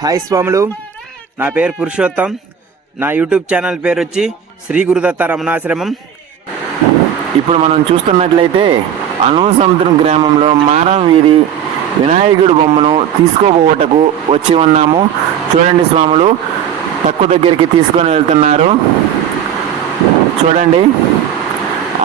Hi స్వాములు. నా పేరు పురుషోత్తం. నా యూట్యూబ్ ఛానల్ పేరు వచ్చి శ్రీ గురుదత్త రమణాశ్రమం. ఇప్పుడు మనం చూస్తున్నట్లయితే అనుసముద్రం గ్రామంలో మారం వీధి వినాయకుడి బొమ్మను తీసుకోబోవటకు వచ్చి ఉన్నాము. చూడండి స్వాములు తక్కువ దగ్గరికి తీసుకొని వెళ్తున్నారు. చూడండి.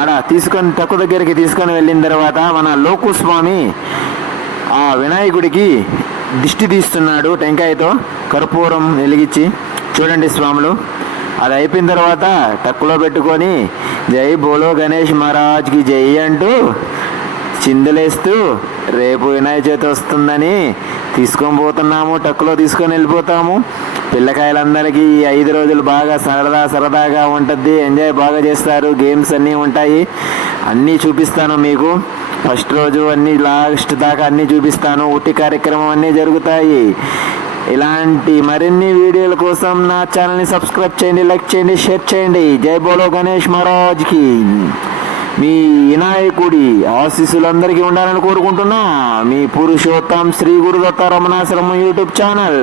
ఆడ తీసుకొని తక్కువ దగ్గరికి తీసుకొని వెళ్ళిన తర్వాత మన లోకు స్వామి ఆ వినాయకుడికి దిష్టి తీస్తున్నాడు టెంకాయతో కర్పూరం వెలిగించి. చూడండి స్వాములు అది అయిపోయిన తర్వాత టక్కులో పెట్టుకొని జై బోలో గణేష్ మహారాజ్కి జై అంటూ చిందులేస్తూ రేపు వినాయక చవితి వస్తుందని తీసుకొని పోతున్నాము టక్కులో తీసుకొని వెళ్ళిపోతాము. పిల్లకాయలందరికీ ఈ ఐదు రోజులు బాగా సరదా సరదాగా ఉంటుంది ఎంజాయ్ బాగా చేస్తారు గేమ్స్ అన్నీ ఉంటాయి. అన్నీ చూపిస్తాను మీకు. ఫస్ట్ రోజు అన్ని లాస్ట్ దాకా అన్నీ చూపిస్తాను. ఉట్టి కార్యక్రమం అన్నీ జరుగుతాయి. ఇలాంటి మరిన్ని వీడియోల కోసం నా ఛానల్ని సబ్స్క్రైబ్ చేయండి లైక్ చేయండి షేర్ చేయండి. జై బోలో గణేష్ మహారాజ్కి. మీ వినాయకుడి ఆశీస్సులందరికీ ఉండాలని కోరుకుంటున్నా. మీ పురుషోత్తం శ్రీ గురుదత్త రమణాశ్రమం యూట్యూబ్ ఛానల్.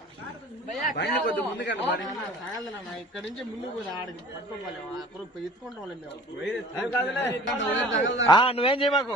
నుంచి ముందుకు పోయి ఆడికి పట్టుకోవాలి అప్పుడు ఎత్తుకుంటాం వాళ్ళం మేము ఆ, నువ్వేం చేయమాకు?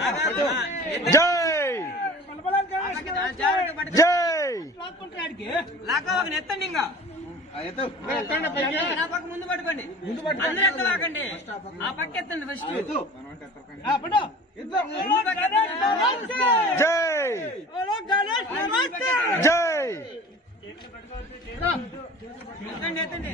ఆ పట్టుకో. జై జై ఎత్తండి ఇంకా ముందు పట్టుకోండి. అందరూ ఆ పక్క ఎత్తండి ఫస్ట్ జై! జై ఎత్తండి ఎత్తండి.